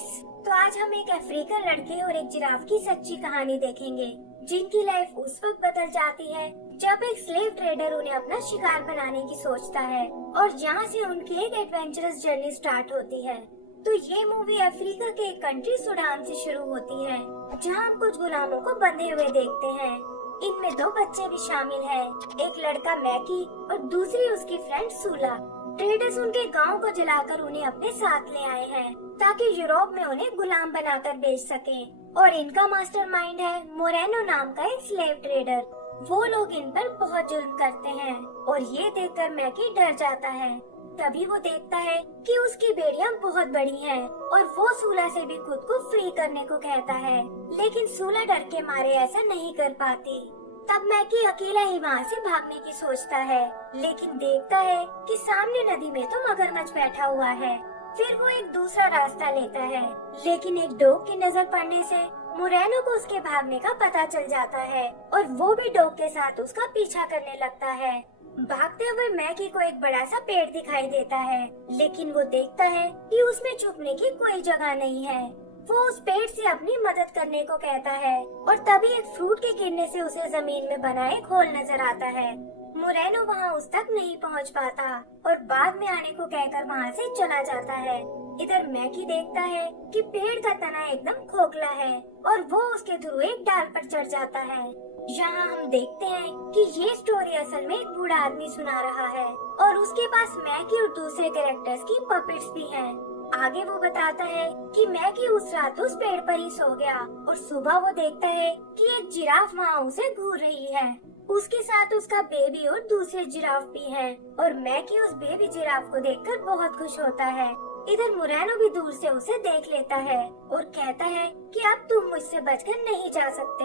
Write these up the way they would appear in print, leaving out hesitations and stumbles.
Friends, तो आज हम एक अफ्रीकन लड़के और एक जिराफ की सच्ची कहानी देखेंगे, जिनकी लाइफ उस वक्त बदल जाती है जब एक स्लेव ट्रेडर उन्हें अपना शिकार बनाने की सोचता है और जहां से उनकी एक एडवेंचरस जर्नी स्टार्ट होती है। तो ये मूवी अफ्रीका के एक कंट्री सूडान से शुरू होती है, जहां हम कुछ गुलामों को बंधे हुए देखते हैं। इनमें 2 बच्चे भी शामिल हैं, एक लड़का मैकी और दूसरी उसकी फ्रेंड सूला। ट्रेडर्स उनके गांव को जलाकर उन्हें अपने साथ ले आए हैं ताकि यूरोप में उन्हें गुलाम बनाकर बेच सकें। और इनका मास्टरमाइंड है मोरेनो नाम का एक स्लेव ट्रेडर। वो लोग इन पर बहुत जुल्म करते हैं और ये देखकर मैकी डर जाता है। तभी वो देखता है कि उसकी बेड़ियां बहुत बड़ी हैं और वो सूला से भी खुद को फ्री करने को कहता है, लेकिन सूला डर के मारे ऐसा नहीं कर पाती। तब मैकी अकेला ही वहाँ से भागने की सोचता है, लेकिन देखता है कि सामने नदी में तो मगरमच्छ बैठा हुआ है। फिर वो एक दूसरा रास्ता लेता है, लेकिन एक डॉग की नजर पड़ने से मोरेनो को उसके भागने का पता चल जाता है और वो भी डॉग के साथ उसका पीछा करने लगता है। भागते हुए मैकी को एक बड़ा सा पेड़ दिखाई देता है, लेकिन वो देखता है कि उसमें छुपने की कोई जगह नहीं है। वो उस पेड़ से अपनी मदद करने को कहता है और तभी एक फ्रूट के गिरने से उसे जमीन में बना एक होल नजर आता है। मोरेनो वहाँ उस तक नहीं पहुँच पाता और बाद में आने को कहकर वहाँ से चला जाता है। इधर मैकी देखता है कि पेड़ का तना एकदम खोखला है और वो उसके थ्रू एक डाल पर चढ़ जाता है। यहाँ हम देखते हैं कि ये स्टोरी असल में एक बूढ़ा आदमी सुना रहा है और उसके पास मैकी और दूसरे कैरेक्टर्स की पपेट्स भी हैं। आगे वो बताता है कि मैकी उस रात उस पेड़ पर ही सो गया और सुबह वो देखता है कि एक जिराफ वहाँ उसे घूर रही है। उसके साथ उसका बेबी और दूसरे जिराफ भी हैं और मैकी उस बेबी जिराफ को देखकर बहुत खुश होता है। इधर मोरेनो भी दूर से उसे देख लेता है और कहता है कि अब तुम मुझसे बचकर नहीं जा सकते।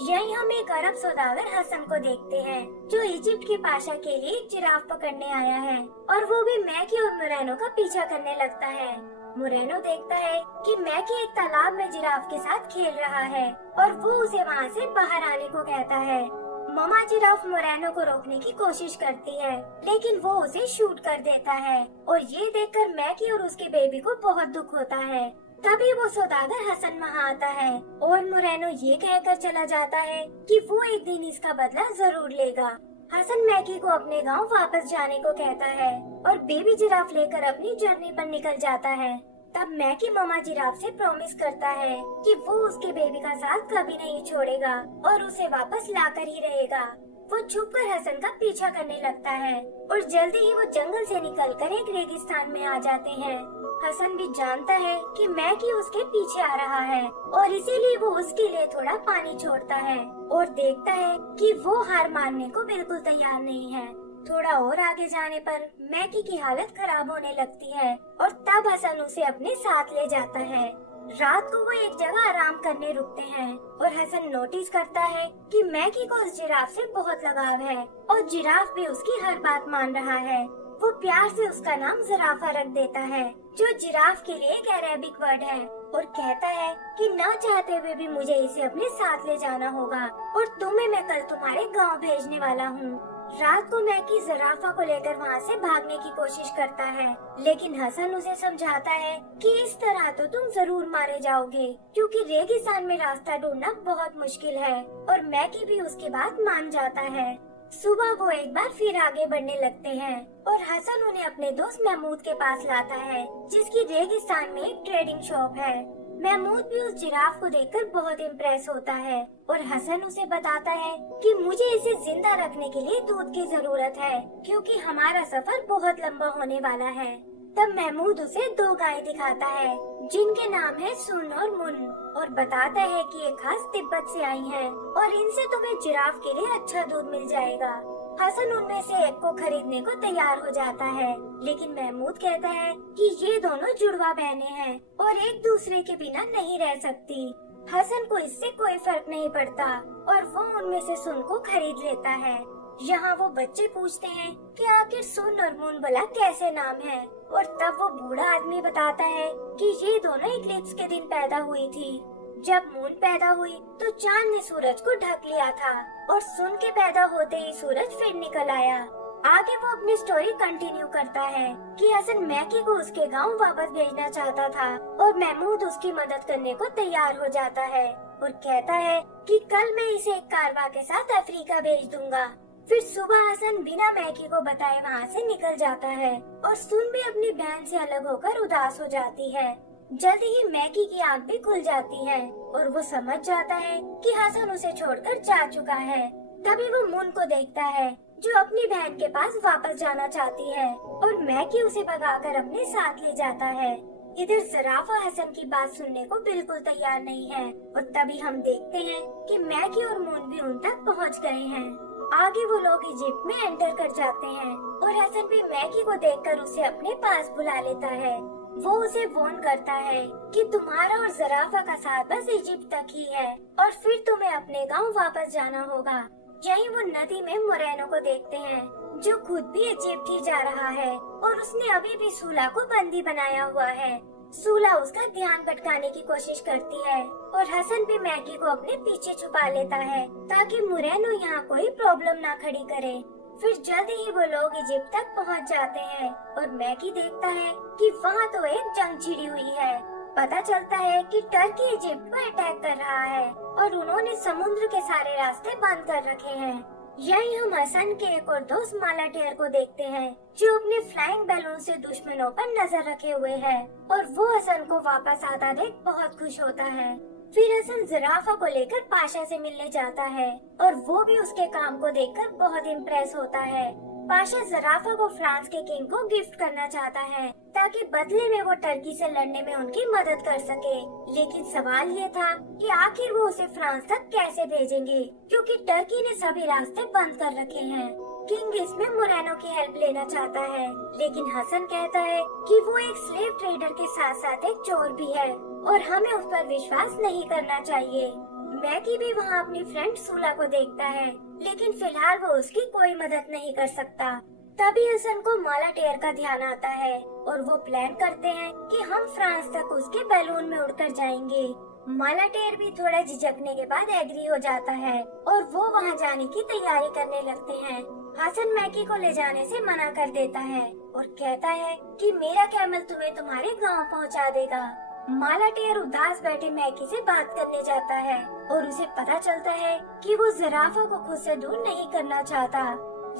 यही हम एक अरब सौदागर हसन को देखते हैं, जो इजिप्ट के पाशा के लिए एक जिराफ पकड़ने आया है और वो भी मैकी और मोरेनो का पीछा करने लगता है। मोरेनो देखता है कि मैकी एक तालाब में जिराफ के साथ खेल रहा है और वो उसे वहाँ से बाहर आने को कहता है। ममा जिराफ मोरेनो को रोकने की कोशिश करती है, लेकिन वो उसे शूट कर देता है और ये देखकर मैकी और उसके बेबी को बहुत दुख होता है। तभी वो सौदागर हसन वहाँ आता है और मोरेनो ये कहकर चला जाता है कि वो एक दिन इसका बदला जरूर लेगा। हसन मैकी को अपने गांव वापस जाने को कहता है और बेबी जिराफ लेकर अपनी जर्नी पर निकल जाता है। तब मैकी ममा जिराफ से प्रॉमिस करता है कि वो उसके बेबी का साथ कभी नहीं छोड़ेगा और उसे वापस लाकर ही रहेगा। वो छुपकर हसन का पीछा करने लगता है और जल्दी ही वो जंगल से निकलकर एक रेगिस्तान में आ जाते हैं। हसन भी जानता है कि मैकी उसके पीछे आ रहा है और इसीलिए वो उसके लिए थोड़ा पानी छोड़ता है और देखता है कि वो हार मानने को बिल्कुल तैयार नहीं है। थोड़ा और आगे जाने पर मैकी की हालत खराब होने लगती है और तब हसन उसे अपने साथ ले जाता है। रात को वो एक जगह आराम करने रुकते हैं और हसन नोटिस करता है कि मैकी को उस जिराफ से बहुत लगाव है और जिराफ भी उसकी हर बात मान रहा है। वो प्यार से उसका नाम ज़राफ़ा रख देता है, जो जिराफ के लिए एक अरेबिक वर्ड है, और कहता है कि ना चाहते हुए भी मुझे इसे अपने साथ ले जाना होगा और तुम्हें मैं कल तुम्हारे गांव भेजने वाला हूँ। रात को मैकी ज़राफ़ा को लेकर वहाँ से भागने की कोशिश करता है, लेकिन हसन उसे समझाता है कि इस तरह तो तुम जरूर मारे जाओगे, क्योंकि रेगिस्तान में रास्ता ढूंढना बहुत मुश्किल है। और मैकी भी उसकी बात मान जाता है। सुबह वो एक बार फिर आगे बढ़ने लगते हैं और हसन उन्हें अपने दोस्त महमूद के पास लाता है, जिसकी रेगिस्तान में एक ट्रेडिंग शॉप है। महमूद भी उस जिराफ को देखकर बहुत इम्प्रेस होता है और हसन उसे बताता है कि मुझे इसे जिंदा रखने के लिए दूध की जरूरत है, क्योंकि हमारा सफर बहुत लंबा होने वाला है। तब महमूद उसे 2 गाय दिखाता है, जिनके नाम है सुन और मुन, और बताता है कि ये खास तिब्बत से आई हैं और इनसे तुम्हें जिराफ के लिए अच्छा दूध मिल जाएगा। हसन उनमें से एक को खरीदने को तैयार हो जाता है, लेकिन महमूद कहता है कि ये दोनों जुड़वा बहनें हैं और एक दूसरे के बिना नहीं रह सकती। हसन को इससे कोई फर्क नहीं पड़ता और वो उनमें से सुन को खरीद लेता है। यहाँ वो बच्चे पूछते हैं कि आखिर सुन और मुन भला कैसे नाम है, और तब वो बूढ़ा आदमी बताता है कि ये दोनों इक्लिप्स के दिन पैदा हुई थी। जब मून पैदा हुई तो चांद ने सूरज को ढक लिया था और सुन के पैदा होते ही सूरज फिर निकल आया। आगे वो अपनी स्टोरी कंटिन्यू करता है कि हसन मैकी को उसके गांव वापस भेजना चाहता था और महमूद उसकी मदद करने को तैयार हो जाता है और कहता है कि कल मैं इसे एक कारवा के साथ अफ्रीका भेज दूंगा। फिर सुबह हसन बिना मैकी को बताए वहाँ से निकल जाता है और सुन भी अपनी बहन से अलग होकर उदास हो जाती है। जल्दी ही मैकी की आंख भी खुल जाती है और वो समझ जाता है कि हसन उसे छोड़कर जा चुका है। तभी वो मुन को देखता है जो अपनी बहन के पास वापस जाना चाहती है और मैकी उसे भगाकर अपने साथ ले जाता है। इधर ज़राफ़ा हसन की बात सुनने को बिल्कुल तैयार नहीं है और तभी हम देखते हैं कि मैकी और मुन भी उन तक पहुंच गए हैं। आगे वो लोग इजिप्ट में एंटर कर जाते हैं और हसन भी मैकी को देखकर उसे अपने पास बुला लेता है। वो उसे वॉर्न करता है कि तुम्हारा और ज़राफ़ा का साथ बस इजिप्ट तक ही है और फिर तुम्हें अपने गांव वापस जाना होगा। यहीं वो नदी में मोरेनो को देखते हैं जो खुद भी इजिप्ट ही जा रहा है और उसने अभी भी सूला को बंदी बनाया हुआ है। सूला उसका ध्यान भटकाने की कोशिश करती है और हसन भी मैकी को अपने पीछे छुपा लेता है ताकि मोरेनो यहाँ कोई प्रॉब्लम ना खड़ी करे। फिर जल्दी ही वो लोग इजिप्ट तक पहुँच जाते हैं और मैकी देखता है कि वहाँ तो एक जंग छिड़ी हुई है। पता चलता है कि टर्की इजिप्ट पर अटैक कर रहा है और उन्होंने समुद्र के सारे रास्ते बंद कर रखे हैं। यही हम हसन के एक और दोस्त मालाटेर को देखते हैं जो अपने फ्लाइंग बैलून से दुश्मनों पर नजर रखे हुए है और वो हसन को वापस आता देख बहुत खुश होता है। फिर हसन ज़राफ़ा को लेकर पाशा से मिलने जाता है और वो भी उसके काम को देखकर बहुत इम्प्रेस होता है। पाशा ज़राफ़ा को फ्रांस के किंग को गिफ्ट करना चाहता है ताकि बदले में वो टर्की से लड़ने में उनकी मदद कर सके। लेकिन सवाल ये था कि आखिर वो उसे फ्रांस तक कैसे भेजेंगे क्योंकि टर्की ने सभी रास्ते बंद कर रखे हैं। किंग इसमें मोरेनो की हेल्प लेना चाहता है लेकिन हसन कहता है कि वो एक स्लेव ट्रेडर के साथ साथ एक चोर भी है और हमें उस पर विश्वास नहीं करना चाहिए। मैकी भी वहाँ अपनी फ्रेंड सूला को देखता है लेकिन फिलहाल वो उसकी कोई मदद नहीं कर सकता। तभी हसन को मालाटेर का ध्यान आता है और वो प्लान करते हैं कि हम फ्रांस तक उसके बैलून में उड़कर जाएंगे। मालाटेर भी थोड़ा झिझकने के बाद एग्री हो जाता है और वो वहाँ जाने की तैयारी करने लगते हैं। हसन मैकी को ले जाने से मना कर देता है और कहता है कि मेरा कैमल तुम्हें तुम्हारे गांव पहुंचा देगा। मालाटेर उदास बैठे मैकी से बात करने जाता है और उसे पता चलता है कि वो ज़राफ़ा को खुद से दूर नहीं करना चाहता।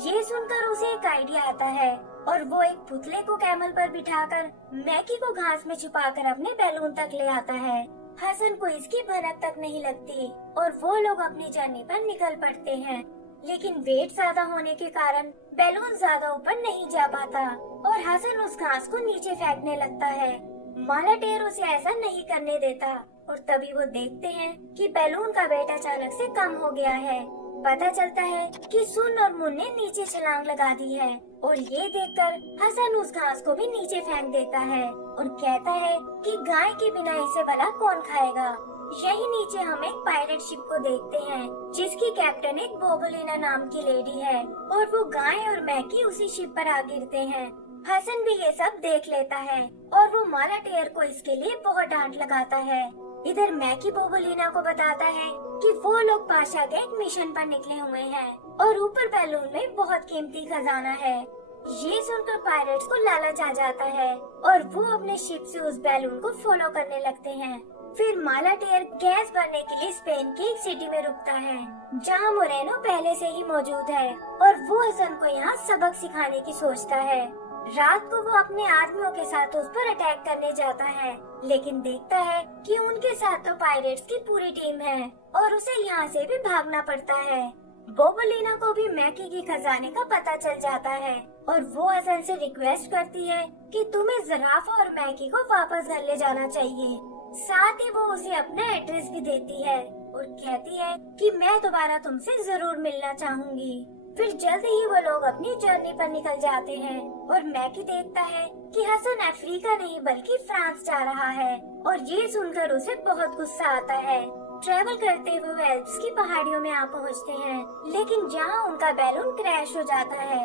ये सुनकर उसे एक आइडिया आता है और वो एक पुतले को कैमल पर बिठाकर मैकी को घास में छुपाकर अपने बैलून तक ले आता है। हसन को इसकी भनक तक नहीं लगती और वो लोग अपनी जर्नी पर निकल पड़ते हैं लेकिन वेट ज्यादा होने के कारण बैलून ज्यादा ऊपर नहीं जा पाता और हसन उस घास को नीचे फेंकने लगता है। मालाटेर उसे ऐसा नहीं करने देता और तभी वो देखते हैं कि बैलून का वेट अचानक से कम हो गया है। पता चलता है कि सुन और मुन ने नीचे छलांग लगा दी है और ये देखकर हसन उस घास को भी नीचे फेंक देता है और कहता है कि गाय के बिना इसे भला कौन खाएगा। यही नीचे हम एक पायरेट शिप को देखते हैं जिसकी कैप्टन एक बोबोलिना नाम की लेडी है और वो गाय और मैकी उसी शिप पर आ गिरते हैं। हसन भी ये सब देख लेता है और वो मालाटेर को इसके लिए बहुत डांट लगाता है। इधर मैकी बोबोलिना को बताता है कि वो लोग पाशा के एक मिशन पर निकले हुए हैं और ऊपर बैलून में बहुत कीमती खजाना है। ये सुनकर पायरेट्स को लालच आ जाता है और वो अपने शिप से उस बैलून को फॉलो करने लगते हैं। फिर मालाटेर गैस भरने के लिए स्पेन की एक सिटी में रुकता है जहाँ मोरेनो पहले से ही मौजूद है और वो हसन को यहाँ सबक सिखाने की सोचता है। रात को वो अपने आदमियों के साथ उस पर अटैक करने जाता है लेकिन देखता है कि उनके साथ तो पायरेट्स की पूरी टीम है और उसे यहाँ से भी भागना पड़ता है। बोबोलिना को भी मैकी की खजाने का पता चल जाता है और वो हसन से रिक्वेस्ट करती है कि तुम्हें ज़राफ़ा और मैकी को वापस घर ले जाना चाहिए। साथ ही वो उसे अपना एड्रेस भी देती है और कहती है कि मैं दोबारा तुमसे जरूर मिलना चाहूंगी। फिर जल्दी ही वो लोग अपनी जर्नी पर निकल जाते हैं और मैकी देखता है कि हसन अफ्रीका नहीं बल्कि फ्रांस जा रहा है और ये सुनकर उसे बहुत गुस्सा आता है। ट्रेवल करते हुए वो एल्प्स की पहाड़ियों में आ पहुँचते हैं लेकिन जहाँ उनका बैलून क्रैश हो जाता है।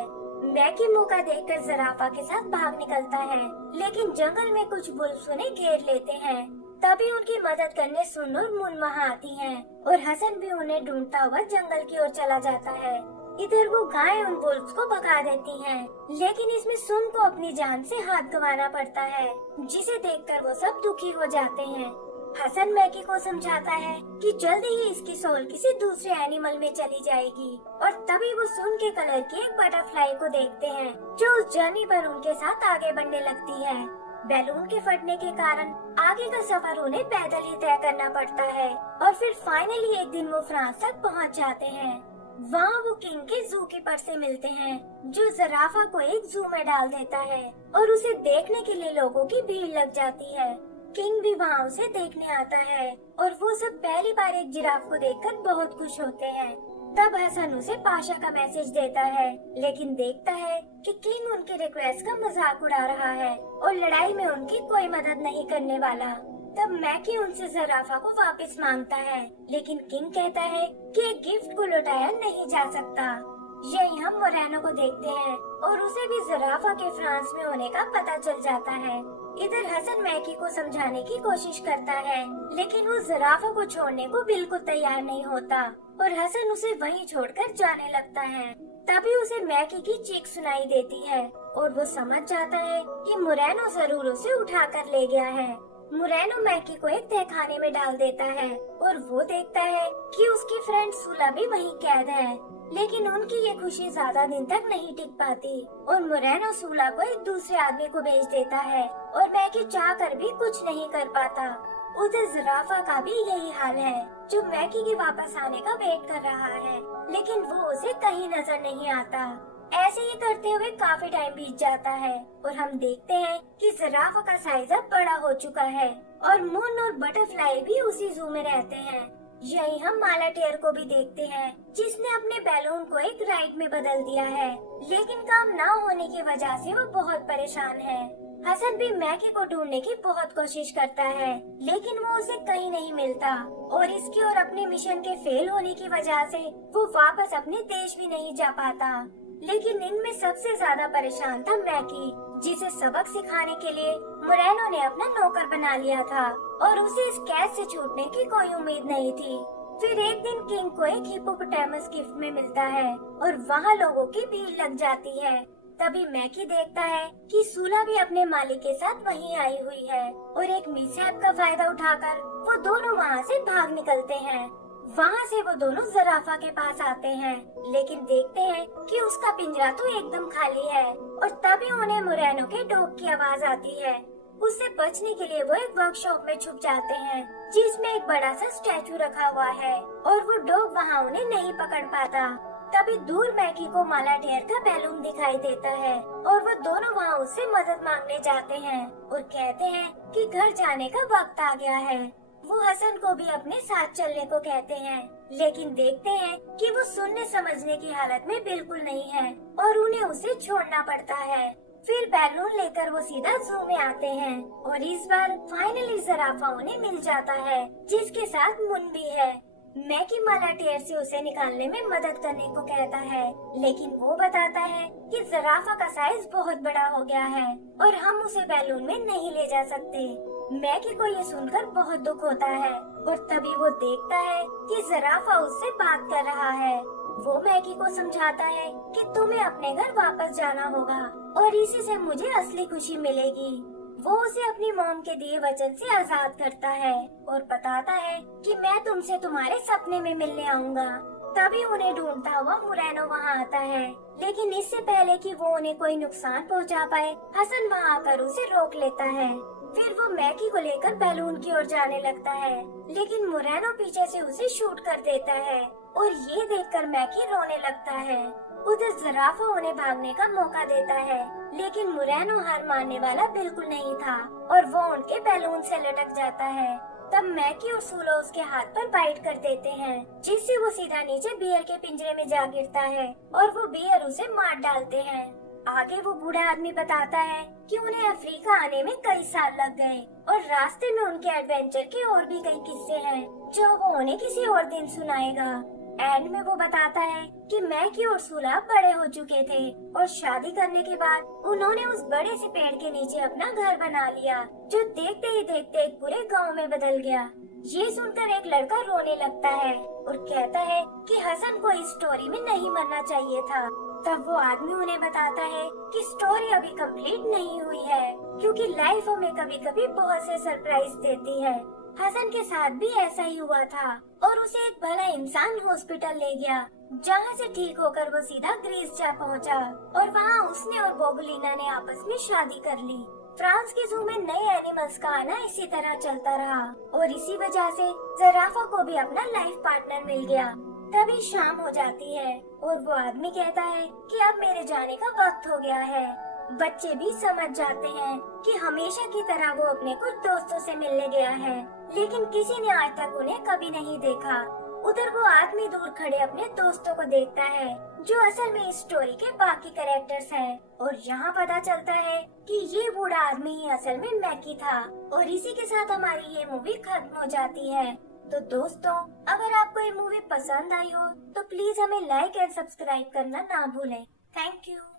मैकी मौका देखकर ज़राफ़ा के साथ भाग निकलता है लेकिन जंगल में कुछ वुल्फ उन्हें घेर लेते हैं। तभी उनकी मदद करने सुन और मुन वहाँ आती हैं और हसन भी उन्हें ढूंढता हुआ जंगल की ओर चला जाता है। इधर वो गाय उन वुल्फ्स को भगा देती हैं, लेकिन इसमें सुन को अपनी जान से हाथ गंवाना पड़ता है, जिसे देखकर वो सब दुखी हो जाते हैं। हसन मैकी को समझाता है कि जल्दी ही इसकी सोल किसी दूसरे एनिमल में चली जाएगी, और तभी वो सुन के कलर की एक बटरफ्लाई को देखते हैं जो उस जर्नी पर उनके साथ आगे बढ़ने लगती है। बैलून के फटने के कारण आगे का सफर उन्हें पैदल ही तय करना पड़ता है, और फिर फाइनली एक दिन वो फ्रांस तक पहुंच जाते हैं। वहाँ वो किंग के जू कीपर से मिलते हैं, जो जराफा को एक जू में डाल देता है, और उसे देखने के लिए लोगों की भीड़ लग जाती है। किंग भी वहाँ उसे देखने आता है, और वो सब पहली बार एक जिराफ को देखकर बहुत खुश होते हैं। तब हसन उसे पाशा का मैसेज देता है, लेकिन देखता है कि किंग उनके रिक्वेस्ट का मजाक उड़ा रहा है और लड़ाई में उनकी कोई मदद नहीं करने वाला। तब मैकी उनसे जराफा को वापस मांगता है, लेकिन किंग कहता है कि एक गिफ्ट को लौटाया नहीं जा सकता। यही हम मोरेनो को देखते हैं, और उसे भी जराफा के फ्रांस में होने का पता चल जाता है। इधर हसन मैकी को समझाने की कोशिश करता है, लेकिन वो जराफा को छोड़ने को बिल्कुल तैयार नहीं होता, और हसन उसे वहीं छोड़कर जाने लगता है। तभी उसे मैकी की चीख सुनाई देती है, और वो समझ जाता है कि मोरेनो जरूर उसे उठाकर ले गया है। मोरेनो मैकी को एक तहखाने में डाल देता है, और वो देखता है कि उसकी फ्रेंड सूला भी वहीं कैद है, लेकिन उनकी ये खुशी ज्यादा दिन तक नहीं टिक पाती, और मोरेनो सूला को एक दूसरे आदमी को भेज देता है, और मैकी चाहकर भी कुछ नहीं कर पाता। उधर जिराफा का भी यही हाल है, जो मैकी के वापस आने का वेट कर रहा है, लेकिन वो उसे कहीं नजर नहीं आता। ऐसे ही करते हुए काफी टाइम बीत जाता है, और हम देखते हैं कि जिराफा का साइज अब बड़ा हो चुका है, और मून और बटरफ्लाई भी उसी जू में रहते हैं। यही हम मालाटेयर को भी देखते हैं, जिसने अपने बैलून को एक राइड में बदल दिया है, लेकिन काम न होने की वजह से वो बहुत परेशान है। हसन भी मैकी को ढूंढने की बहुत कोशिश करता है, लेकिन वो उसे कहीं नहीं मिलता, और इसकी और अपने मिशन के फेल होने की वजह से वो वापस अपने देश भी नहीं जा पाता। लेकिन इनमें सबसे ज्यादा परेशान था मैकी, जिसे सबक सिखाने के लिए मोरेनो ने अपना नौकर बना लिया था, और उसे इस कैद से छूटने की कोई उम्मीद नहीं थी। फिर एक दिन किंग को एक हिप्पोपोटामस गिफ्ट में मिलता है, और वहाँ लोगों की भीड़ लग जाती है। तभी मैकी देखता है कि सूला भी अपने मालिक के साथ वहीं आई हुई है, और एक मिसहैप का फायदा उठाकर वो दोनों वहाँ से भाग निकलते हैं। वहाँ से वो दोनों जराफा के पास आते हैं, लेकिन देखते हैं कि उसका पिंजरा तो एकदम खाली है, और तभी उन्हें मोरेनो के डॉग की आवाज आती है। उससे बचने के लिए वो एक वर्कशॉप में छुप जाते हैं, जिसमें एक बड़ा सा स्टैचू रखा हुआ है, और वो डॉग वहाँ उन्हें नहीं पकड़ पाता। तभी दूर मैकी को मालाटेयर का बैलून दिखाई देता है, और वो दोनों वहाँ उससे मदद मांगने जाते हैं, और कहते हैं कि घर जाने का वक्त आ गया है। वो हसन को भी अपने साथ चलने को कहते हैं, लेकिन देखते हैं कि वो सुनने समझने की हालत में बिल्कुल नहीं है, और उन्हें उसे छोड़ना पड़ता है। फिर बैलून लेकर वो सीधा जू में आते हैं, और इस बार फाइनली जराफा उन्हें मिल जाता है, जिसके साथ मुन भी है। मैकी मालाटेयर से उसे निकालने में मदद करने को कहता है, लेकिन वो बताता है कि जराफा का साइज बहुत बड़ा हो गया है, और हम उसे बैलून में नहीं ले जा सकते। मैकी को ये सुनकर बहुत दुख होता है, और तभी वो देखता है कि जराफा उससे बात कर रहा है। वो मैकी को समझाता है कि तुम्हें अपने घर वापस जाना होगा, और इसी से मुझे असली खुशी मिलेगी। वो उसे अपनी मॉम के दिए वचन से आजाद करता है, और बताता है कि मैं तुमसे तुम्हारे सपने में मिलने आऊँगा। तभी उन्हें ढूंढता हुआ मोरेनो वहाँ आता है, लेकिन इससे पहले कि वो उन्हें कोई नुकसान पहुँचा पाए, हसन वहाँ आकर उसे रोक लेता है। फिर वो मैकी को लेकर बैलून की ओर जाने लगता है, लेकिन मोरेनो पीछे से उसे शूट कर देता है, और ये देखकर मैकी रोने लगता है। उधर जराफा उन्हें भागने का मौका देता है, लेकिन मोरेनो हार मानने वाला बिल्कुल नहीं था, और वो उनके बैलून से लटक जाता है। तब मैकी और सूला उसके हाथ पर बाइट कर देते हैं, जिससे वो सीधा नीचे बियर के पिंजरे में जा गिरता है, और वो बियर उसे मार डालते हैं। आगे वो बूढ़ा आदमी बताता है कि उन्हें अफ्रीका आने में कई साल लग गए, और रास्ते में उनके एडवेंचर के और भी कई किस्से हैं, जो वो उन्हें किसी और दिन सुनाएगा। एंड में वो बताता है कि मैकी और सुलभ बड़े हो चुके थे और शादी करने के बाद उन्होंने उस बड़े से पेड़ के नीचे अपना घर बना लिया, जो देखते ही देखते एक पूरे गांव में बदल गया। ये सुनकर एक लड़का रोने लगता है और कहता है कि हसन को इस स्टोरी में नहीं मरना चाहिए था। तब वो आदमी उन्हें बताता है कि स्टोरी अभी कंप्लीट नहीं हुई है, क्योंकि लाइफ हमें कभी कभी बहुत से सरप्राइज देती है। हसन के साथ भी ऐसा ही हुआ था और उसे एक भला इंसान हॉस्पिटल ले गया, जहाँ से ठीक होकर वो सीधा ग्रीस जा पहुँचा और वहाँ उसने और बोबुलिना ने आपस में शादी कर ली। फ्रांस के जू में नए एनिमल्स का आना इसी तरह चलता रहा और इसी वजह से ज़राफ़ा को भी अपना लाइफ पार्टनर मिल गया। तभी शाम हो जाती है और वो आदमी कहता है कि अब मेरे जाने का वक्त हो गया है। बच्चे भी समझ जाते हैं कि हमेशा की तरह वो अपने कुछ दोस्तों से मिलने गया है, लेकिन किसी ने आज तक उन्हें कभी नहीं देखा। उधर वो आदमी दूर खड़े अपने दोस्तों को देखता है, जो असल में इस स्टोरी के बाकी कैरेक्टर्स हैं, और यहाँ पता चलता है कि ये बूढ़ा आदमी ही असल में मैकी था। और इसी के साथ हमारी ये मूवी खत्म हो जाती है। तो दोस्तों, अगर आपको ये मूवी पसंद आई हो तो प्लीज हमें लाइक एंड सब्सक्राइब करना ना भूलें। Thank you.